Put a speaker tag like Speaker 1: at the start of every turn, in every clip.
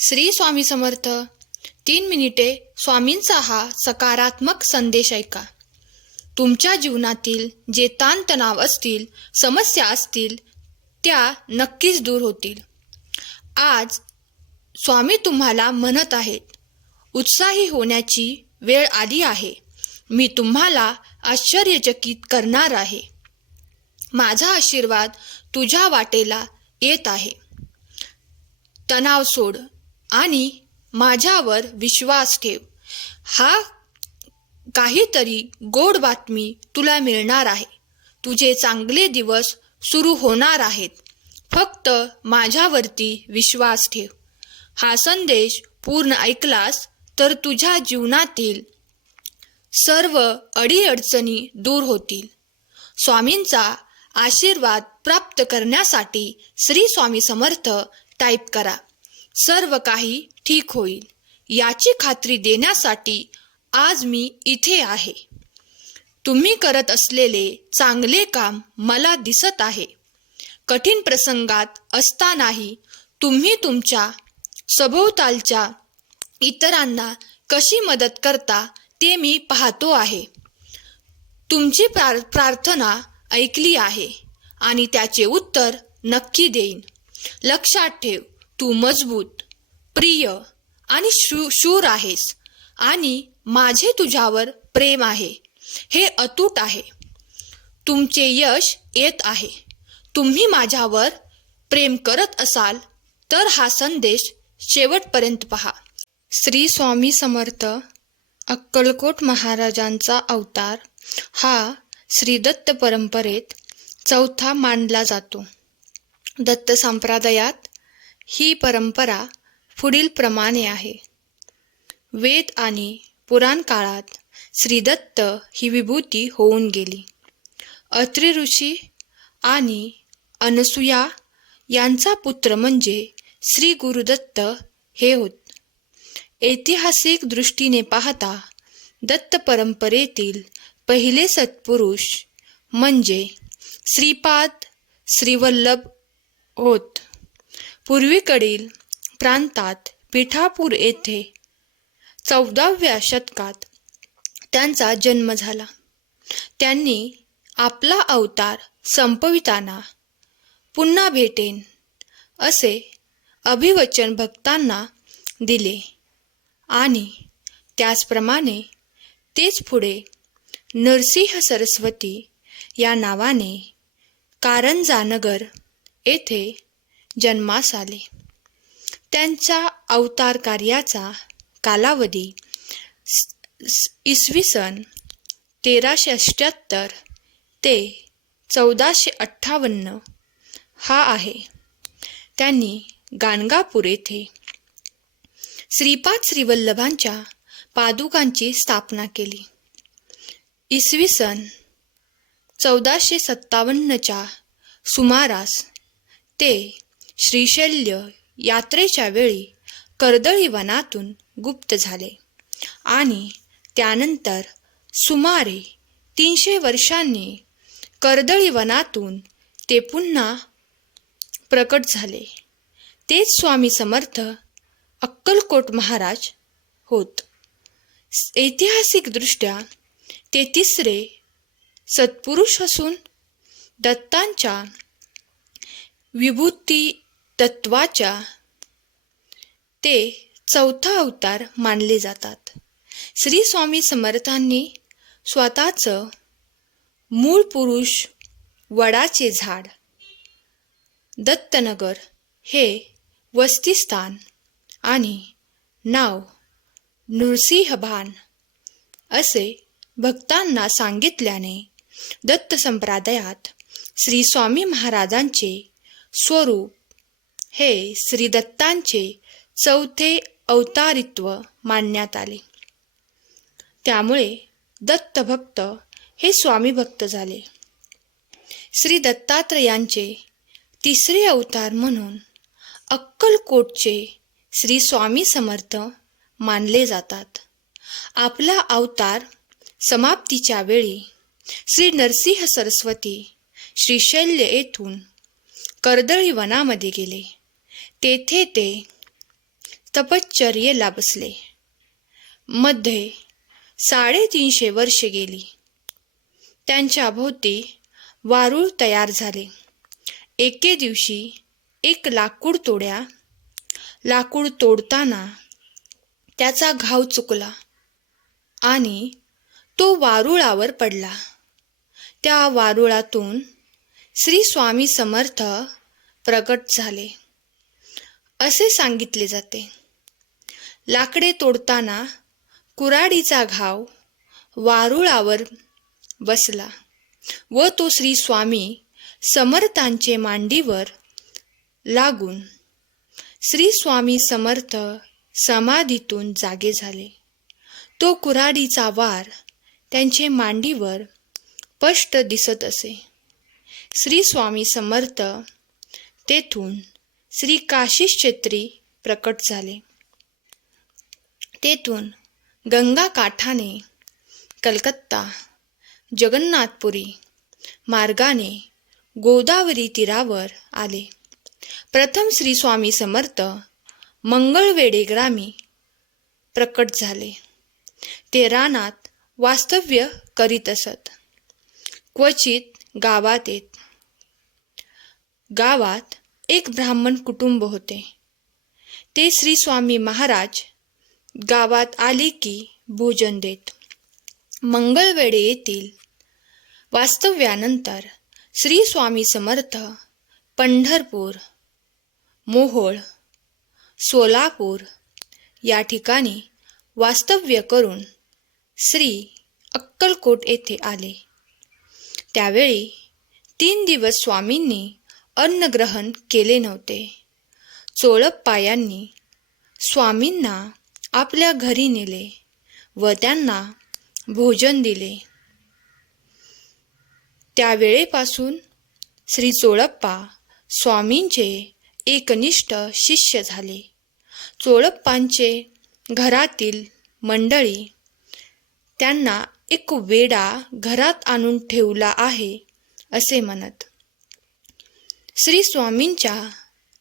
Speaker 1: श्री स्वामी समर्थ. तीन मिनिटे स्वामींचा हा सकारात्मक संदेश ऐका. तुमच्या जीवनातील जे ताणतणाव असतील समस्या असतील त्या नक्कीच दूर होतील. आज स्वामी तुम्हाला म्हणत आहेत उत्साही होण्याची वेळ आली आहे. मी तुम्हाला आश्चर्यचकित करणार आहे. माझा आशीर्वाद तुझ्या वाटेला येत आहे. तणाव सोड. आणि माझ्यावर विश्वास ठेव. हा काहीतरी गोड बातमी तुला मिळणार आहे. तुझे चांगले दिवस सुरू होणार आहेत. फक्त माझ्यावरती विश्वास ठेव. हा संदेश पूर्ण ऐकलास तर तुझ्या जीवनातील सर्व अडीअडचणी दूर होतील. स्वामींचा आशीर्वाद प्राप्त करण्यासाठी श्री स्वामी समर्थ टाईप करा. सर्व काही ठीक होईल. याची खात्री देण्यासाठी आज मी इथे आहे. तुम्ही करत असलेले चांगले काम मला दिसत आहे. कठीण प्रसंगात असतानाही तुम्ही तुमच्या सभोवतालच्या इतरांना कशी मदत करता ते मी पाहतो आहे. तुमची प्रार प्रार्थना ऐकली आहे आणि त्याचे उत्तर नक्की देईन. लक्षात ठेव तू मजबूत प्रिय आणि शू शूर आहेस आणि माझे तुझ्यावर प्रेम आहे. हे अतूट आहे. तुमचे यश येत आहे. तुम्ही माझ्यावर प्रेम करत असाल तर हा संदेश शेवटपर्यंत पहा. श्री स्वामी समर्थ अक्कलकोट महाराजांचा अवतार हा श्रीदत्त परंपरेत चौथा मानला जातो. दत्त संप्रदायात ही परंपरा पुढील प्रमाणे आहे. वेद आणि पुराण काळात श्रीदत्त ही विभूती होऊन गेली. अत्रि ऋषी आणि अनसुया यांचा पुत्र म्हणजे श्री गुरुदत्त हे होत. ऐतिहासिक दृष्टीने पाहता दत्त परंपरेतील पहिले सत्पुरुष म्हणजे श्रीपाद श्रीवल्लभ होत. पूर्वीकडील प्रांतात पिठापूर येथे चौदाव्या शतकात त्यांचा जन्म झाला. त्यांनी आपला अवतार संपविताना पुन्हा भेटेन असे अभिवचन भक्तांना दिले आणि त्याचप्रमाणे तेच पुढे नरसिंह सरस्वती या नावाने कारंजानगर येथे जन्मास आले. त्यांच्या अवतार कार्याचा कालावधी इसवी सन तेराशे अष्ट्याहत्तर ते चौदाशे अठ्ठावन्न हा आहे. त्यांनी गाणगापूर येथे श्रीपाद श्रीवल्लभांच्या पादुकांची स्थापना केली. इसवी सन चौदाशे सत्तावन्नच्या सुमारास ते श्रीशैल्य यात्रेच्या वेळी कर्दळी वनातून गुप्त झाले. आणि त्यानंतर सुमारे तीनशे वर्षांनी कर्दळी वनातून ते पुन्हा प्रकट झाले. तेच स्वामी समर्थ अक्कलकोट महाराज होत. ऐतिहासिकदृष्ट्या ते तिसरे सत्पुरुष असून दत्तांच्या विभूती तत्वाच्या ते चौथा अवतार मानले जातात. श्री स्वामी समर्थांनी स्वतःचं मूळ पुरुष वडाचे झाड दत्तनगर हे वस्तीस्थान आणि नाव नृसिंहभान असे भक्तांना सांगितल्याने दत्त संप्रदायात श्री स्वामी महाराजांचे स्वरूप हे श्रीदत्तांचे चौथे अवतारित्व मानण्यात आले. त्यामुळे दत्तभक्त हे स्वामी भक्त झाले. श्री दत्तात्रयांचे तिसरे अवतार म्हणून अक्कलकोटचे श्री स्वामी समर्थ मानले जातात. आपला अवतार समाप्तीच्या वेळी श्री नरसिंह सरस्वती श्रीशैल्य येथून कर्दळी वनामध्ये गेले. तेथे ते तपश्चर्येला बसले. मध्ये साडेतीनशे वर्षे गेली. त्यांच्या भोवती वारूळ तयार झाले. एके दिवशी एक लाकूड तोड्या लाकूड तोडताना त्याचा घाव चुकला आणि तो वारुळावर पडला. त्या वारुळातून श्री स्वामी समर्थ प्रकट झाले. असे सांगितले जाते. लाकडे तोडताना कुराडीचा घाव वारुळावर बसला व तो श्री स्वामी समर्थांचे मांडीवर लागून श्री स्वामी समर्थ समाधीतून जागे झाले. तो कुऱ्हाडीचा वार त्यांचे मांडीवर स्पष्ट दिसत असे. श्री स्वामी समर्थ तेथून श्री काशी क्षेत्री प्रकट झाले. तेथून गंगा काठाने कलकत्ता जगन्नाथपुरी मार्गाने गोदावरी तीरावर आले. प्रथम श्री स्वामी समर्थ मंगळवेडे ग्रामी प्रकट झाले. ते रानात वास्तव्य करीत असत. क्वचित गावात येत. गावात एक ब्राह्मण कुटुंब होते. ते श्री स्वामी महाराज गावात आले की भोजन देत. मंगळवेळे येथील वास्तव्यानंतर श्री स्वामी समर्थ पंढरपूर मोहोळ सोलापूर या ठिकाणी वास्तव्य करून श्री अक्कलकोट येथे आले. त्यावेळी तीन दिवस स्वामींनी अन्नग्रहण केले नव्हते. चोळप्पायांनी स्वामींना आपल्या घरी नेले व त्यांना भोजन दिले. त्यावेळेपासून श्री चोळप्पा स्वामींचे एकनिष्ठ शिष्य झाले. चोळप्पांचे घरातील मंडळी त्यांना एक वेडा घरात आणून ठेवला आहे असे म्हणत श्री स्वामींच्या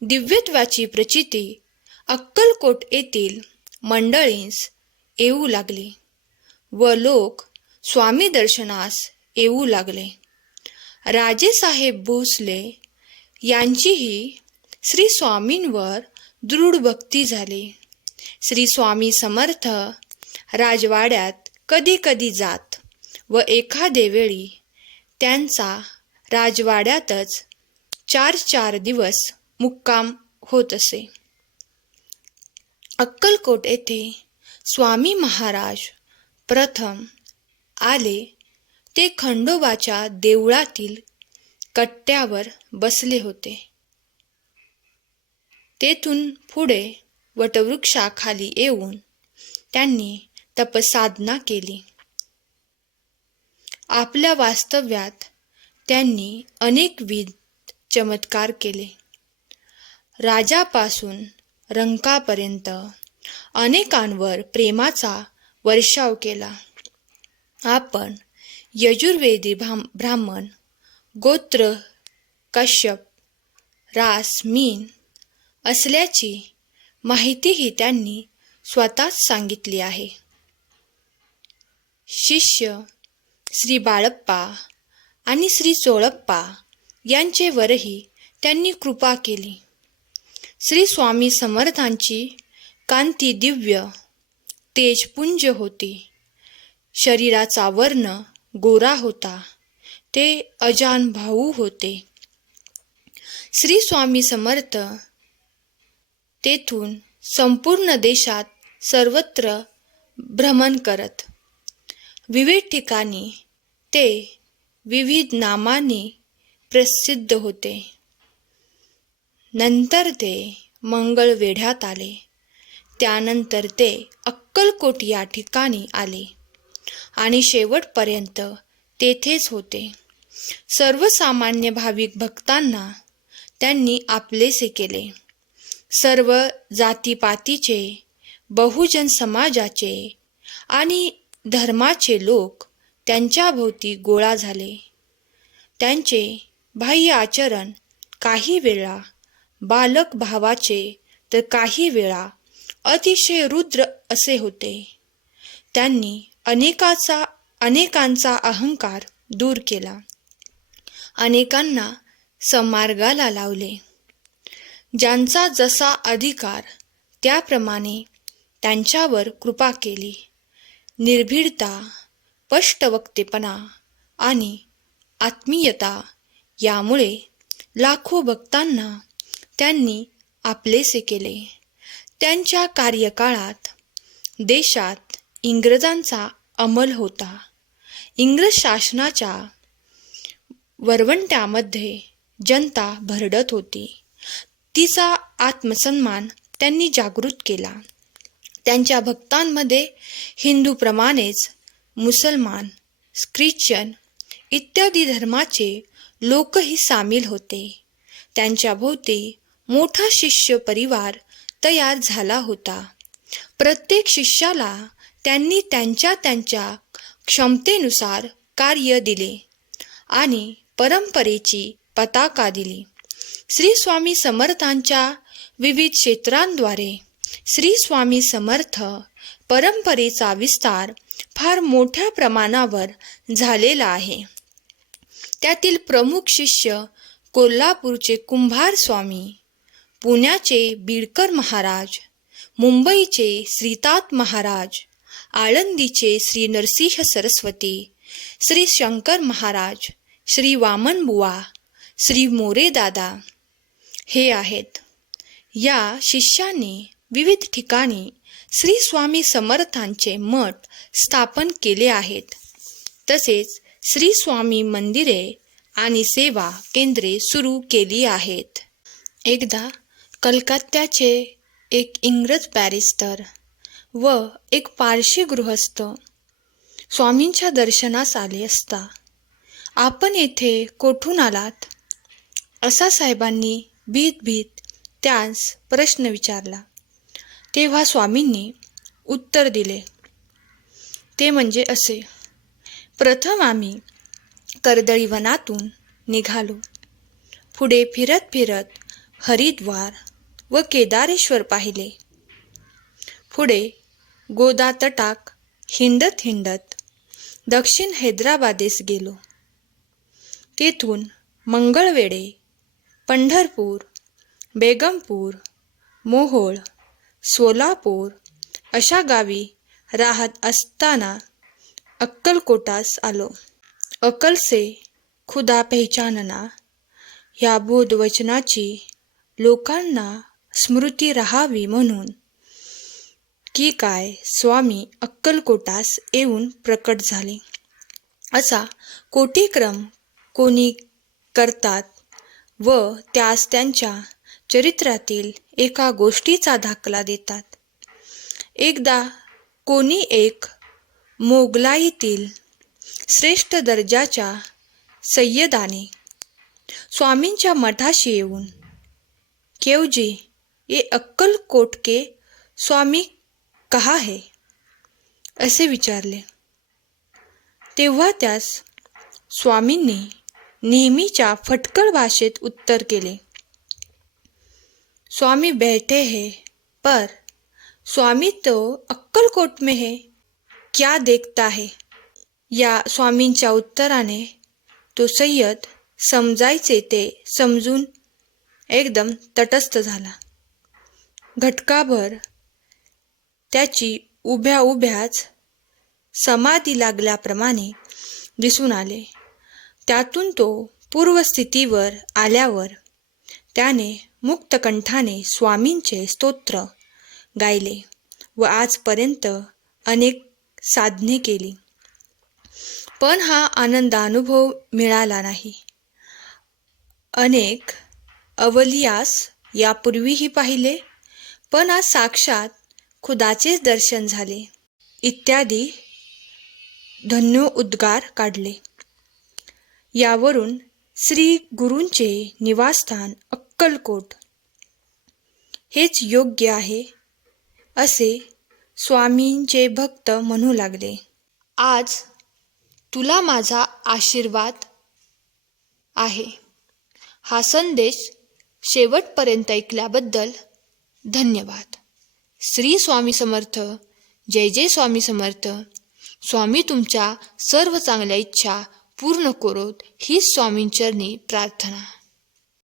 Speaker 1: दिव्यत्वाची प्रचिती अक्कलकोट येथील मंडळींस येऊ लागली व लोक स्वामी दर्शनास येऊ लागले. राजेसाहेब भोसले यांचीही श्री स्वामींवर दृढ भक्ती झाली. श्री स्वामी समर्थ राजवाड्यात कधी कधी जात व एखादे वेळी त्यांचा राजवाड्यातच चार चार दिवस मुक्काम होत असे. अक्कलकोट येथे स्वामी महाराज प्रथम आले. ते खंडोबाच्या देवळातील कट्ट्यावर बसले होते. तेथून पुढे वटवृक्षाखाली येऊन त्यांनी तपसाधना केली. आपल्या वास्तव्यात त्यांनी अनेकविध चमत्कार केले. राजापासून रंकापर्यंत अनेकांवर प्रेमाचा वर्षाव केला. आपण यजुर्वेदी भाम ब्राह्मण गोत्र कश्यप रास मीन असल्याची माहितीही त्यांनी स्वतःच सांगितली आहे. शिष्य श्री बाळप्पा आणि श्री चोळप्पा यांचेवरही त्यांनी कृपा केली. श्री स्वामी समर्थांची कांती दिव्य तेजपुंज होती. शरीराचा वर्ण गोरा होता. ते अजान भाऊ होते. श्री स्वामी समर्थ तेथून संपूर्ण देशात सर्वत्र भ्रमण करत. विविध ठिकाणी ते विविध नामांनी प्रसिद्ध होते. नंतर ते मंगळवेढ्यात आले. त्यानंतर ते अक्कलकोट या ठिकाणी आले आणि शेवटपर्यंत तेथेच होते. सर्वसामान्य भाविक भक्तांना त्यांनी आपलेसे केले. सर्व जातीपातीचे बहुजन समाजाचे आणि धर्माचे लोक त्यांच्याभोवती गोळा झाले. त्यांचे बाह्य आचरण काही वेळा बालक भावाचे तर काही वेळा अतिशय रुद्र असे होते. त्यांनी अनेकाचा अनेकांचा अहंकार दूर केला. अनेकांना समार्गाला लावले. ज्यांचा जसा अधिकार त्याप्रमाणे त्यांच्यावर कृपा केली. निर्भीडता स्पष्टवक्तेपणा आणि आत्मीयता यामुळे लाखो भक्तांना त्यांनी आपलेसे केले. त्यांच्या कार्यकाळात देशात इंग्रजांचा अंमल होता. इंग्रज शासनाच्या वरवंट्यामध्ये जनता भरडत होती. तिचा आत्मसन्मान त्यांनी जागृत केला. त्यांच्या भक्तांमध्ये हिंदूप्रमाणेच मुसलमान ख्रिश्चन इत्यादी धर्माचे लोकही सामील होते. त्यांच्याभोवती मोठा शिष्य परिवार तयार झाला होता. प्रत्येक शिष्याला त्यांनी त्यांच्या त्यांच्या क्षमतेनुसार कार्य दिले आणि परंपरेची पताका दिली. श्री स्वामी समर्थांच्या विविध क्षेत्रांद्वारे श्री स्वामी समर्थ परंपरेचा विस्तार फार मोठ्या प्रमाणावर झालेला आहे. त्यातील प्रमुख शिष्य कोल्हापूरचे कुंभार स्वामी पुण्याचे बीडकर महाराज मुंबईचे श्रीतात महाराज आळंदीचे श्री नरसिंह सरस्वती श्री शंकर महाराज श्री वामन बुवा श्री मोरे दादा. हे आहेत. या शिष्यांनी विविध ठिकाणी श्री स्वामी समर्थांचे मठ स्थापन केले आहेत. तसेच श्री स्वामी मंदिरे आणि सेवा केंद्रे सुरू केली आहेत. एकदा कलकत्त्याचे एक इंग्रज बॅरिस्टर व एक पारशी गृहस्थ स्वामींच्या दर्शनास आले असता आपण येथे कोठून आलात? असा साहेबांनी भीत भीत त्यास प्रश्न विचारला. तेव्हा स्वामींनी उत्तर दिले ते म्हणजे असे प्रथम आम्ही कर्दळी वनातून निघालो. पुढे फिरत फिरत हरिद्वार व केदारेश्वर पाहिले. पुढे गोदा तटाक हिंडत हिंडत दक्षिण हैदराबादेस गेलो. तेथून मंगळवेढे पंढरपूर बेगमपूर मोहोळ सोलापूर अशा गावी राहत असताना अक्कलकोटास आलो. अकल से खुदा पहचानना ह्या बोधवचनाची लोकांना स्मृती राहावी म्हणून. की काय स्वामी अक्कलकोटास येऊन प्रकट झाले. असा कोटीक्रम कोणी करतात व त्यास त्यांच्या चरित्रातील एका गोष्टीचा दाखला देतात. एकदा कोणी एक मोगलाईतील श्रेष्ठ दर्जाच्या सय्यदाने स्वामींच्या मठाशी येऊन केवजी ये अक्कलकोट के स्वामी कहा है? असे विचारले. तेव्हा त्यास स्वामींनी नेहमीच्या फटकळ भाषेत उत्तर केले स्वामी बैठे है पर स्वामी तो अक्कलकोट में है. क्या देखता है? या स्वामींच्या उत्तराने तो सय्यद समजायचे ते समजून एकदम तटस्थ झाला. घटकाभर त्याची उभ्या उभ्याच समाधी लागल्याप्रमाणे दिसून आले. त्यातून तो पूर्वस्थितीवर आल्यावर त्याने मुक्तकंठाने स्वामींचे स्तोत्र गायले व आजपर्यंत अनेक साधने केली. पण हा आनंदानुभव मिळाला नाही. अनेक अवलियास यापूर्वीही पाहिले पण आज साक्षात खुदाचेच दर्शन झाले. इत्यादी धन्य उद्गार काढले. यावरून श्री गुरूंचे निवासस्थान अक्कलकोट. हेच योग्य आहे असे स्वामींचे भक्त म्हणू लागले. आज तुला माझा आशीर्वाद आहे. हा संदेश शेवटपर्यंत ऐकल्याबद्दल धन्यवाद. श्री स्वामी समर्थ. जय जय स्वामी समर्थ. स्वामी तुमच्या सर्व चांगल्या इच्छा पूर्ण करोत हीच स्वामींचरणी प्रार्थना.